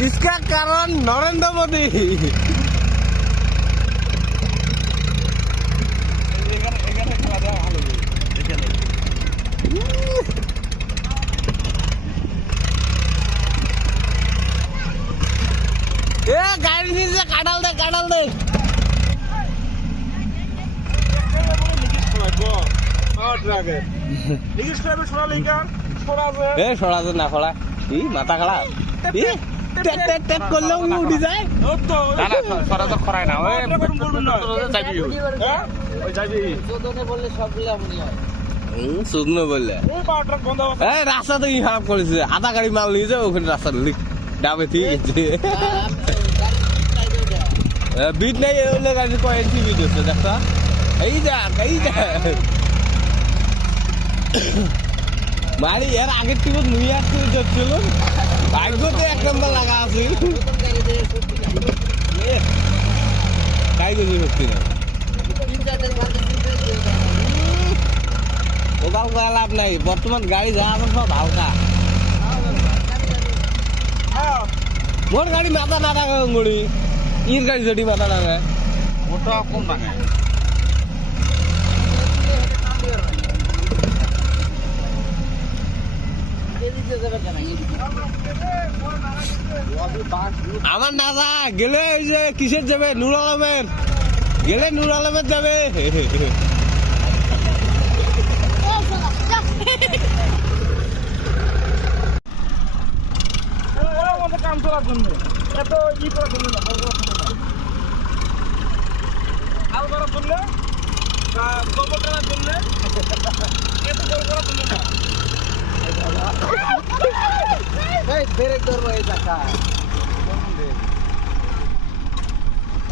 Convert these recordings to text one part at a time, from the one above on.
इसका कारण नरेंद्र मोदी। गाड़ी नीचे काटल दे সরাজে না খোলা কি মাথা খাড়া করলেও উঠি যায় সরাজ খরায় না শুধু বললে রাস্তা তো খারাপ করেছে আধা গাড়ি মাল নিয়ে যাও ওখানে রাস্তা ডাবে ঠিক আছে বিট নাই এলে গাড়ি কয়েন্সি বিট হচ্ছে দেখা এই যা মারি এর আগের থেকে নুই আসতে যাচ্ছিল ভাগ্যতে এক নম্বর লাগা আছে তাই গেছি সত্যি না ওগাও লাভ নাই বর্তমান গাড়ি যা আছে সব হালকা মোর গাড়ি মাথা না থাকে গড়ি ইর গাড়ি যদি মাথা থাকে ওটা কম থাকে আমার নাজা গেলে ওই যে কিসের যাবে নুর আলমের গেলে নুর আলমের যাবে কাম করার জন্য এত ই করার জন্য না হাল করার জন্য গোবর করার জন্য এত গোল করার জন্য না ব্রেক ধরবো এই চাকা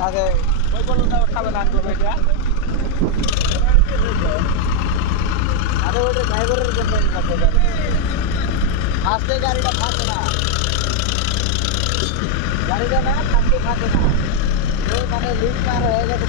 আগে ওই বলুন খাবে না করবে এটা আরে ওটা ড্রাইভারের জন্য আস্তে গাড়িটা ফাঁকে না গাড়িটা না থাকতে থাকে না মানে লিক পার হয়ে গেছে